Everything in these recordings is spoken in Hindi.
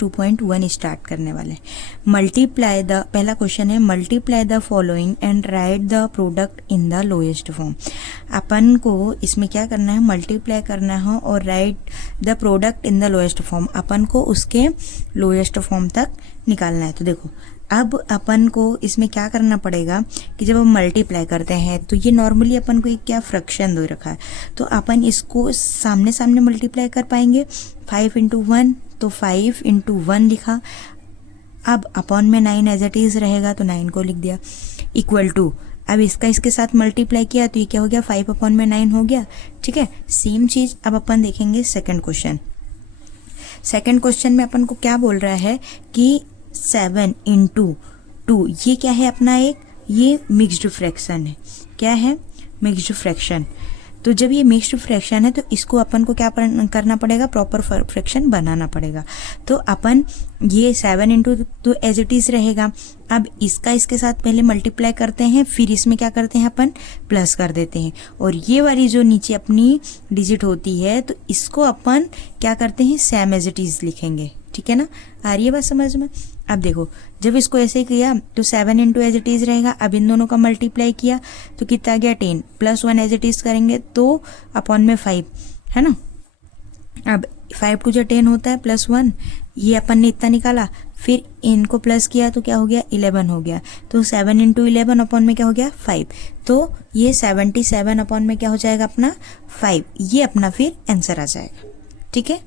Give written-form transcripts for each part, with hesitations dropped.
2.1 स्टार्ट करने वाले हैं। मल्टीप्लाई द, पहला क्वेश्चन है multiply the following and write the product in the lowest form. अपन को इसमें क्या करना है, मल्टीप्लाई करना है और write the product in the lowest form, अपन को उसके लोएस्ट फॉर्म तक निकालना है। तो देखो अब अपन को इसमें क्या करना पड़ेगा कि जब हम मल्टीप्लाई करते हैं तो ये नॉर्मली अपन को एक क्या फ्रैक्शन दे रखा है, तो अपन इसको सामने सामने मल्टीप्लाई कर पाएंगे। 5 इंटू 1 तो 5 इंटू 1 लिखा। अब अपॉन में 9 एज इट इज रहेगा तो 9 को लिख दिया, इक्वल टू अब इसका इसके साथ मल्टीप्लाई किया तो ये क्या हो गया, 5 अपॉन में 9 हो गया। ठीक है, सेम चीज अब अपन देखेंगे सेकंड क्वेश्चन। सेकंड क्वेश्चन में अपन को क्या बोल रहा है कि 7 इंटू 2, ये क्या है अपना एक, ये मिक्स्ड फ्रैक्शन है। क्या है, मिक्स्ड फ्रैक्शन। तो जब ये मिक्स्ड फ्रैक्शन है तो इसको अपन को क्या करना पड़ेगा, प्रॉपर फ्रैक्शन बनाना पड़ेगा। तो अपन ये 7 इंटू 2 एज इट इज रहेगा। अब इसका इसके साथ पहले मल्टीप्लाई करते हैं, फिर इसमें क्या करते हैं अपन प्लस कर देते हैं, और ये वाली जो नीचे अपनी डिजिट होती है तो इसको अपन क्या करते हैं, सेम एज इट इज लिखेंगे। ठीक है ना, आ रही है बात समझ में। अब देखो जब इसको ऐसे किया तो 7 इंटू एज इट इज रहेगा। अब इन दोनों का मल्टीप्लाई किया तो कितना आ गया, 10 प्लस 1 एज इट इज करेंगे तो अपॉन में 5 है ना। अब 5 टू 10 होता है प्लस 1, ये अपन ने इतना निकाला, फिर इनको प्लस किया तो क्या हो गया, 11 हो गया। तो 7 इंटू 11 अपॉन में क्या हो गया, 5। तो ये 77 अपॉन में क्या हो जाएगा अपना 5, ये अपना फिर आंसर आ जाएगा। ठीक है,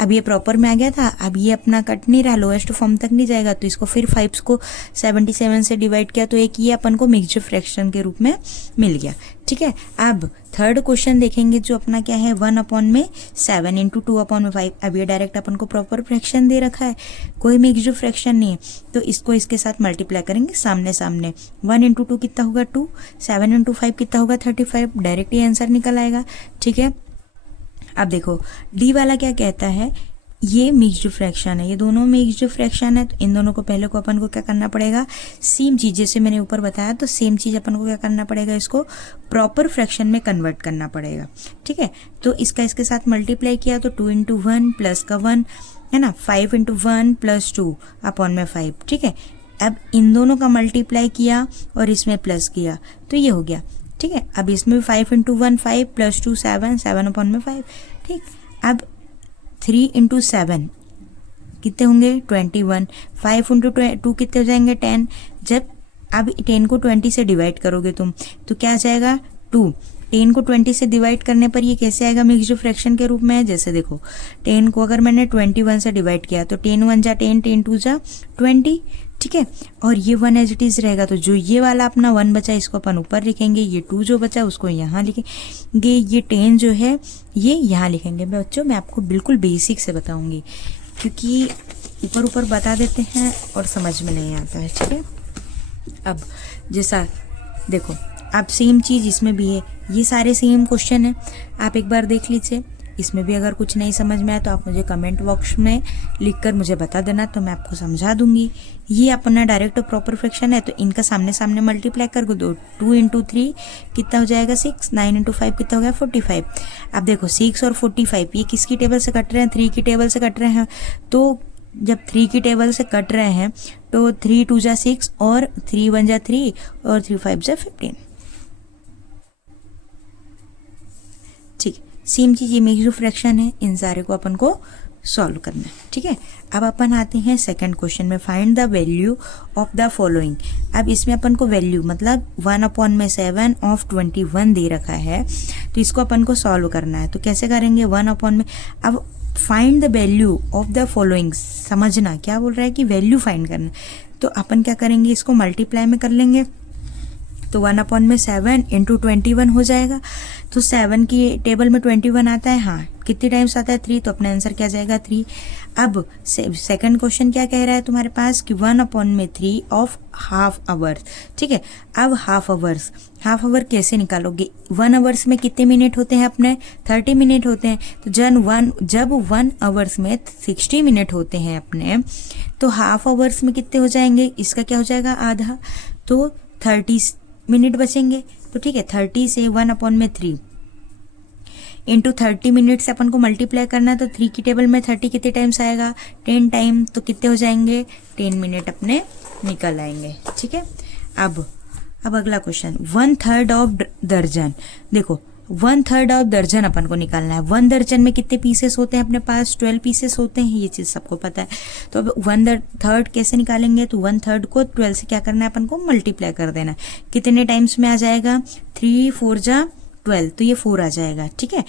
अब ये प्रॉपर में आ गया था, अब ये अपना कट नहीं रहा, लोएस्ट फॉर्म तक नहीं जाएगा, तो इसको फिर 5 को 77 से डिवाइड किया तो एक ये अपन को मिक्स्ड फ्रैक्शन के रूप में मिल गया। ठीक है, अब थर्ड क्वेश्चन देखेंगे जो अपना क्या है, 1 अपॉन में 7 इंटू 2 अपॉन में 5। अब ये डायरेक्ट अपन को प्रॉपर फ्रैक्शन दे रखा है, कोई मिक्स्ड फ्रैक्शन नहीं है, तो इसको इसके साथ मल्टीप्लाई करेंगे सामने सामने। 1 इंटू 2 कितना होगा 2, 7 इंटू 5 कितना होगा 35, डायरेक्ट ये आंसर निकल आएगा। ठीक है, अब देखो डी वाला क्या कहता है, ये मिक्स्ड फ्रैक्शन है, ये दोनों मिक्स्ड फ्रैक्शन है, तो इन दोनों को पहले को अपन को क्या करना पड़ेगा, सेम चीज जैसे मैंने ऊपर बताया, तो सेम चीज अपन को क्या करना पड़ेगा, इसको प्रॉपर फ्रैक्शन में कन्वर्ट करना पड़ेगा। ठीक है, तो इसका इसके साथ मल्टीप्लाई किया तो 2 इंटू 1 प्लस का 1 है ना, 5 इंटू 1 प्लस 2 अपॉन में 5। ठीक है, अब इन दोनों का मल्टीप्लाई किया और इसमें प्लस किया तो ये हो गया। ठीक है, अब इसमें 5 इंटू 1 5 प्लस 2 7, 7 अपॉन में 5। ठीक, अब 3 इंटू 7 कितने होंगे 21, 5 इंटू 2 कितने हो जाएंगे 10। जब अब 10 को 20 से डिवाइड करोगे तुम तो क्या आ जाएगा 2। 10 को 20 से डिवाइड करने पर ये कैसे आएगा, मिक्स्ड फ्रैक्शन के रूप में है। जैसे देखो 10 को अगर मैंने 21 से डिवाइड किया तो 10 1 जा 10, 10 2 जा 20। ठीक है, और ये 1 एज इट इज रहेगा, तो जो ये वाला अपना 1 बचा इसको अपन ऊपर लिखेंगे, ये 2 जो बचा उसको यहाँ लिखेंगे, ये 10 जो है ये यहाँ लिखेंगे। बच्चों मैं आपको बिल्कुल बेसिक से बताऊंगी क्योंकि ऊपर ऊपर बता देते हैं और समझ में नहीं आता है। ठीक है, अब जैसा देखो अब सेम चीज़ इसमें भी है, ये सारे सेम क्वेश्चन है, आप एक बार देख लीजिए। इसमें भी अगर कुछ नहीं समझ में आया तो आप मुझे कमेंट बॉक्स में लिखकर मुझे बता देना, तो मैं आपको समझा दूंगी। ये अपना डायरेक्ट प्रॉपर फ्रैक्शन है, तो इनका सामने सामने मल्टीप्लाई कर दो, 2 इंटू 3 कितना हो जाएगा 6, 9 इंटू 5 कितना हो गया 45। अब देखो 6 और 45 ये किसकी टेबल से कट रहे हैं, 3 की टेबल से कट रहे हैं। तो जब 3 की टेबल से कट रहे हैं तो 3 2 जा 6 और 3 1 जा 3 और 3 5 जा 15। ठीक, सेम चीज ये मिक्स्ड फ्रैक्शन है, इन सारे को अपन को सॉल्व करना है। ठीक है, अब अपन आते हैं सेकंड क्वेश्चन में, find the value of the following. अब इसमें अपन को वैल्यू मतलब 1 अपॉन में 7 ऑफ 21 दे रखा है, तो इसको अपन को सॉल्व करना है। तो कैसे करेंगे, 1 अपॉन में, अब find the value of the following, समझना क्या बोल रहा है कि वैल्यू फाइंड करना। तो अपन क्या करेंगे, इसको मल्टीप्लाई में कर लेंगे, तो 1 अपॉन में 7 इंटू 21 हो जाएगा। तो 7 की टेबल में 21 आता है, हाँ कितनी टाइम्स आता है 3, तो अपना आंसर क्या जाएगा 3। अब सेकंड क्वेश्चन क्या कह रहा है तुम्हारे पास कि 1 अपॉन में 3 ऑफ हाफ आवर्स। ठीक है, अब हाफ आवर कैसे निकालोगे, 1 आवर्स में कितने मिनट होते हैं अपने 30 मिनट होते हैं। तो जब 1 आवर्स में 60 मिनट होते हैं अपने, तो हाफ आवर्स में कितने हो जाएंगे, इसका क्या हो जाएगा आधा, तो 30 मिनट बचेंगे। तो ठीक है, 30 से 1 अपॉन में 3 इंटू 30 मिनट से अपन को मल्टीप्लाई करना है, तो 3 की टेबल में 30 कितने टाइम्स आएगा, 10 टाइम, तो कितने हो जाएंगे, 10 मिनट अपने निकल आएंगे। ठीक है, अब अगला क्वेश्चन, 1/3 ऑफ दर्जन। देखो 1/3 ऑफ दर्जन अपन को निकालना है। 1 दर्जन में कितने पीसेस होते हैं अपने पास, 12 पीसेस होते हैं, ये चीज़ सबको पता है। तो अब 1/3 कैसे निकालेंगे, तो 1/3 को 12 से क्या करना है अपन को, मल्टीप्लाई कर देना है। कितने टाइम्स में आ जाएगा, 3 4 जा 12, तो ये 4 आ जाएगा। ठीक है,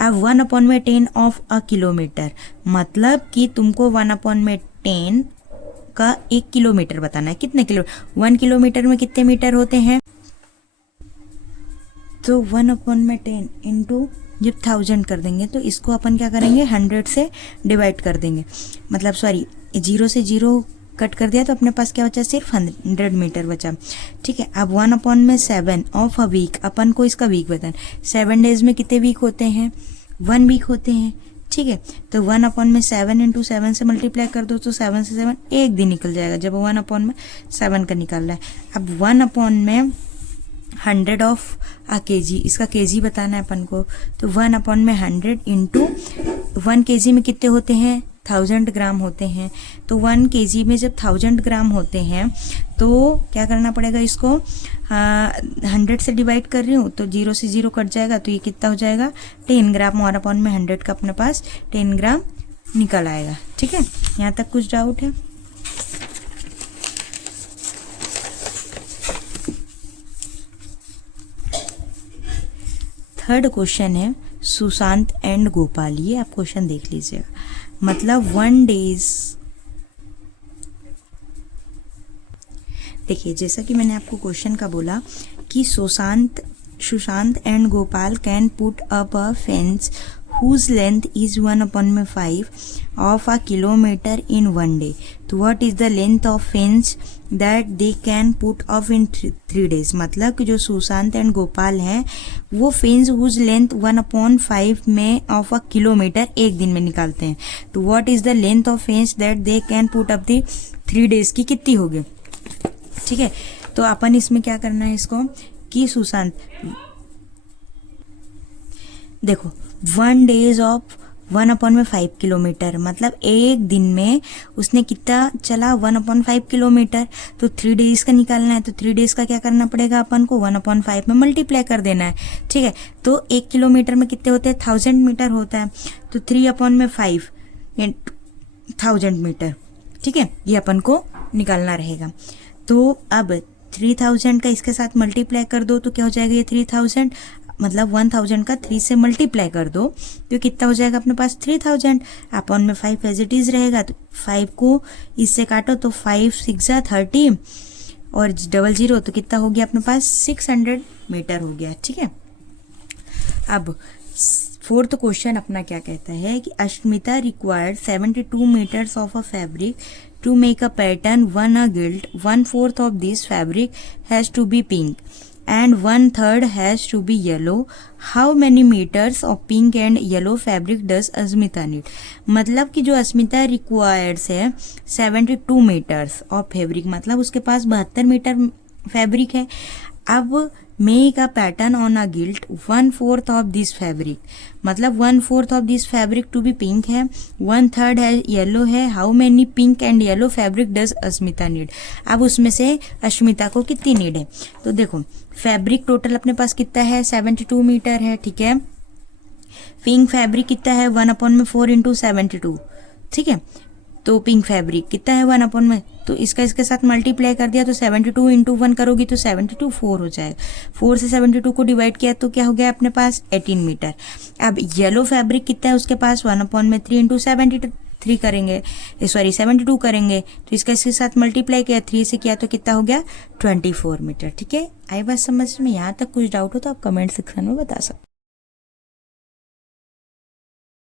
अब 1/10 ऑफ अ किलोमीटर, मतलब कि तुमको 1/10 का 1 किलोमीटर बताना है। कितने किलो, 1 किलोमीटर में कितने मीटर होते हैं, तो 1/10 इंटू जब 1000 कर देंगे तो इसको अपन क्या करेंगे, 100 से डिवाइड कर देंगे, मतलब सॉरी 0 से 0 कट कर दिया तो अपने पास क्या बचा, सिर्फ 100 मीटर बचा। ठीक है, अब 1/7 ऑफ अ वीक, अपन को इसका वीक बताना, 7 डेज में कितने वीक होते हैं, 1 वीक होते हैं। ठीक है, तो 1/7 इंटू 7 से मल्टीप्लाई कर दो तो 7 से 7 एक दिन निकल जाएगा जब 1/7 का निकाल रहा है। अब 1/100 ऑफ अ केजी, इसका केजी बताना है अपन को, तो 1/100 इंटू 1 केजी में कितने होते हैं, 1000 ग्राम होते हैं। तो 1 केजी में जब 1000 ग्राम होते हैं तो क्या करना पड़ेगा, इसको 100 से डिवाइड कर रही हूँ तो 0 से 0 कट जाएगा, तो ये कितना हो जाएगा, 10 ग्राम। 1/100 का अपने पास 10 ग्राम निकल आएगा। ठीक है, यहाँ तक कुछ डाउट है? थर्ड क्वेश्चन है सुशांत एंड गोपाल, ये आप क्वेश्चन देख लीजिएगा। मतलब 1 डेज, देखिए जैसा कि मैंने आपको क्वेश्चन का बोला कि Sushant and Gopal can put up a fence whose length is 1/5 of a kilometer in 1 day. So what is the length of fence that they can put up in 3 days? मतलब कि जो सुशांत एंड गोपाल हैं वो फेंस whose length 1/5 में ऑफ अ किलोमीटर एक दिन में निकालते हैं। तो what is the length of fence that they can put up the 3 days की कितनी होगी? ठीक है, तो अपन इसमें क्या करना है इसको कि सुशांत, देखो 1 डेज ऑफ 1/5 किलोमीटर, मतलब एक दिन में उसने कितना चला, 1/5 किलोमीटर। तो 3 डेज का निकालना है, तो 3 डेज का क्या करना पड़ेगा अपन को, 1/5 में मल्टीप्लाई कर देना है। ठीक है, तो 1 किलोमीटर में कितने होते हैं, 1000 मीटर होता है, तो 3/5 1000 मीटर। ठीक है, ये अपन को निकालना रहेगा। तो अब 3000 का इसके साथ मल्टीप्लाई कर दो तो क्या हो जाएगा, ये 3000, मतलब 1000 का 3 से मल्टीप्लाई कर दो तो कितना हो जाएगा अपने पास, 3000 अपॉन में 5 एज इट इज रहेगा। तो 5 को इससे काटो तो 5 6 30 और 00 तो कितना हो गया अपने पास, 600 मीटर हो गया। ठीक है, अब फोर्थ क्वेश्चन अपना क्या कहता है कि Ashmita required 72 metres of a fabric to make a pattern, 1 a gilt, 1/4 of this fabric has to be pink and 1/3 has to be yellow. How many meters of pink and yellow fabric does Asmita need? मतलब कि जो अस्मिता रिक्वायर्ड्स है 72 मीटर्स ऑफ फैब्रिक, मतलब उसके पास 72 मीटर फैब्रिक है। अब make a pattern on a quilt 1/4 of this fabric, मतलब 1/4 of this fabric to be pink है, 1/3 है येलो है। How many pink and yellow fabric does Asmita need? अब उसमें से अस्मिता को कितनी नीड है, तो देखो फैब्रिक टोटल अपने पास कितना है, 72 मीटर है। ठीक है, पिंक फैब्रिक कितना है, 1/4 इंटू 72। ठीक है, तो पिंक फैब्रिक कितना है, 1/, तो इसका इसके साथ मल्टीप्लाई कर दिया तो 72 इंटू 1 करोगी तो 72 4 हो जाएगा। 4 से 72 को डिवाइड किया तो क्या हो गया अपने पास, 18 मीटर। अब येलो फैब्रिक कितना है उसके पास, 1/3 इंटू 73 करेंगे, सॉरी 72 करेंगे, तो इसका इसके साथ मल्टीप्लाई किया 3 से किया तो कितना हो गया, 24 मीटर। ठीक है, आई बात समझ में? यहाँ तक कुछ डाउट हो तो आप कमेंट सेक्शन में बता सकते।